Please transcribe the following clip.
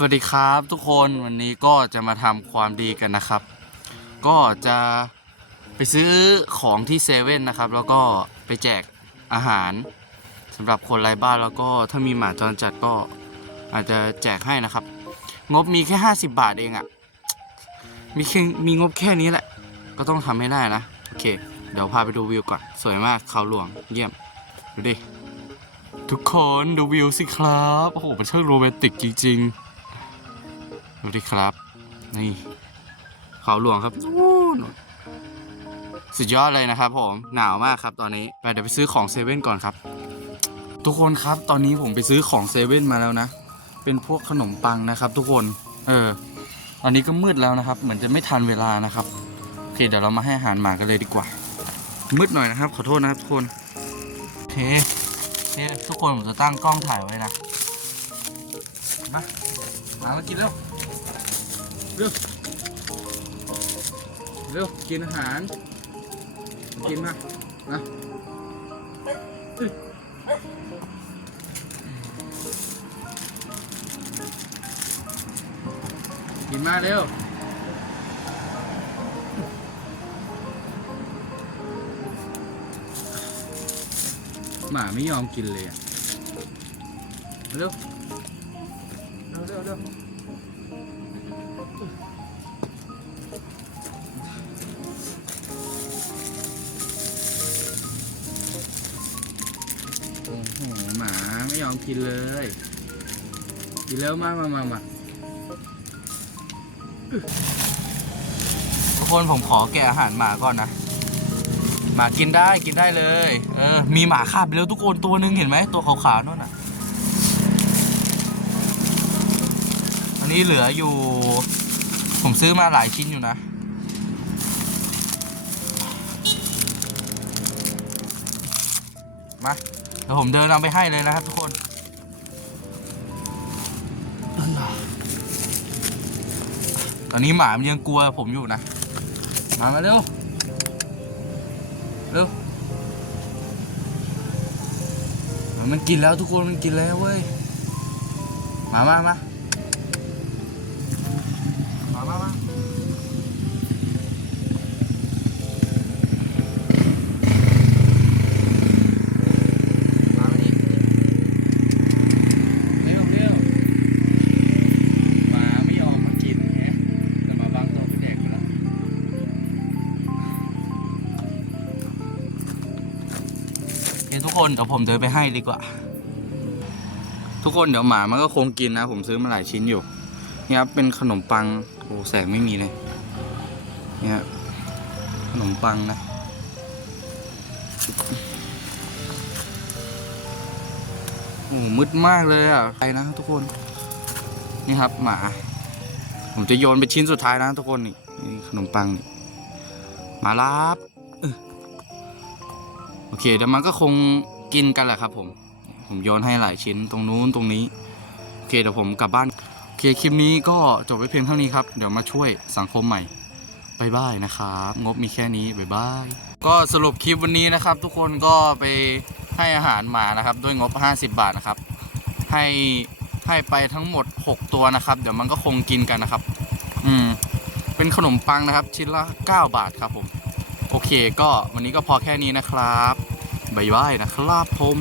สวัสดีครับทุกคนวันนี้ก็จะมาทำความดีกันนะครับ ก็จะไปซื้อของที่เซเว่นนะครับ แล้วก็ไปแจกอาหารสำหรับคนไร้บ้านแล้วก็ถ้ามีหมาจรจัดก็อาจจะแจกให้นะครับ งบมีแค่ 50 บาทเองอะ่ะมีแค่มีงบแค่นี้แหละ ก็ต้องทำให้ได้นะ โอเค เดี๋ยวพาไปดูวิวก่อน สวยมากเขาหลวงเยี่ยม ดูดิ ทุกคนดูวิวสิครับ โอ้โหมันช่างโรแมนติกจริง ๆ ดูดิครับ นี่เขาหลวงครับสุดยอดเลยนะครับผมหนาวมากครับตอนนี้ไปเดี๋ยวไปซื้อของเซเว่นก่อนครับ ทุกคนครับตอนนี้ผมไปซื้อของเซเว่นมาแล้วนะ เป็นพวกขนมปังนะครับ ทุกคนเออตอนนี้ก็มืดแล้วนะครับ เหมือนจะไม่ทันเวลานะครับโอเคเดี๋ยวเรามาให้อาหารหมากันเลยดีกว่า มืดหน่อยนะครับ ขอโทษนะครับทุกคนโอเคนี่ทุกคนผมจะตั้งกล้องถ่ายไว้นะมาหมามากินเร็ว เร็ว เร็ว กินอาหาร กินมานะกินมาเร็วหมาไม่ยอมกินเลยอะ เร็ว เร็วเร็ว โอ้โหหมาไม่ยอมกินเลย กินแล้วมามามามาทุกคนผมขอแกะอาหารหมาก่อนนะ หมากินได้กินได้เลย เออ มีหมาคาบไปแล้วทุกคนตัวหนึงเห็นไหมตัวขาวๆนู่นน่ะ นนี้เหลืออยู่ ผมซื้อมาหลายชิ้นอยู่นะ มาเดี๋ยวผมเดินนำไปให้เลยนะครับทุกคนตอนนี้หมามันยังกลัวผมอยู่นะ มามาเร็ว เร็ว มันกินแล้วทุกคนมันกินแล้วเว้ย มามามา มามามามามาเร็วเร็วหมาไม่ยอมมากินแฮะแต่มาบางตัวไปแดกแล้วเฮ้ยทุกคนเดี๋ยวผมเดินไปให้ดีกว่า ทุกคนเดี๋ยวหมามันก็คงกินนะ ผมซื้อมาหลายชิ้นอยู่นี่ครับเป็นขนมปัง โอ้แสงไม่มีเลย เนี่ยขนมปังนะโอ้มืดมากเลยอะไปนะทุกคน นี่ครับหมา ผมจะโยนไปชิ้นสุดท้ายนะทุกคนนี่นี่ขนมปังนี่หมารับโอเคเดี๋ยวมันก็คงกินกันแหละครับผม ผมโยนให้หลายชิ้นตรงนู้นตรงนี้ โอเคเดี๋ยวผมกลับบ้าน เคคลิปนี้ก็จบไว้เพียงเท่านี้ครับ เดี๋ยวมาช่วยสังคมใหม่บายบายนะครับ งบมีแค่นี้บายบาย ก็สรุปคลิปวันนี้นะครับ ทุกคนก็ไปให้อาหารหมานะครับ ด้วยงบ 50 บาทนะครับ ให้ให้ไปทั้งหมด 6 ตัวนะครับ เดี๋ยวมันก็คงกินกันนะครับ อืม เป็นขนมปังนะครับ ชิ้นละ 9 บาทครับผม โอเค ก็วันนี้ก็พอแค่นี้นะครับบายบายนะครับผม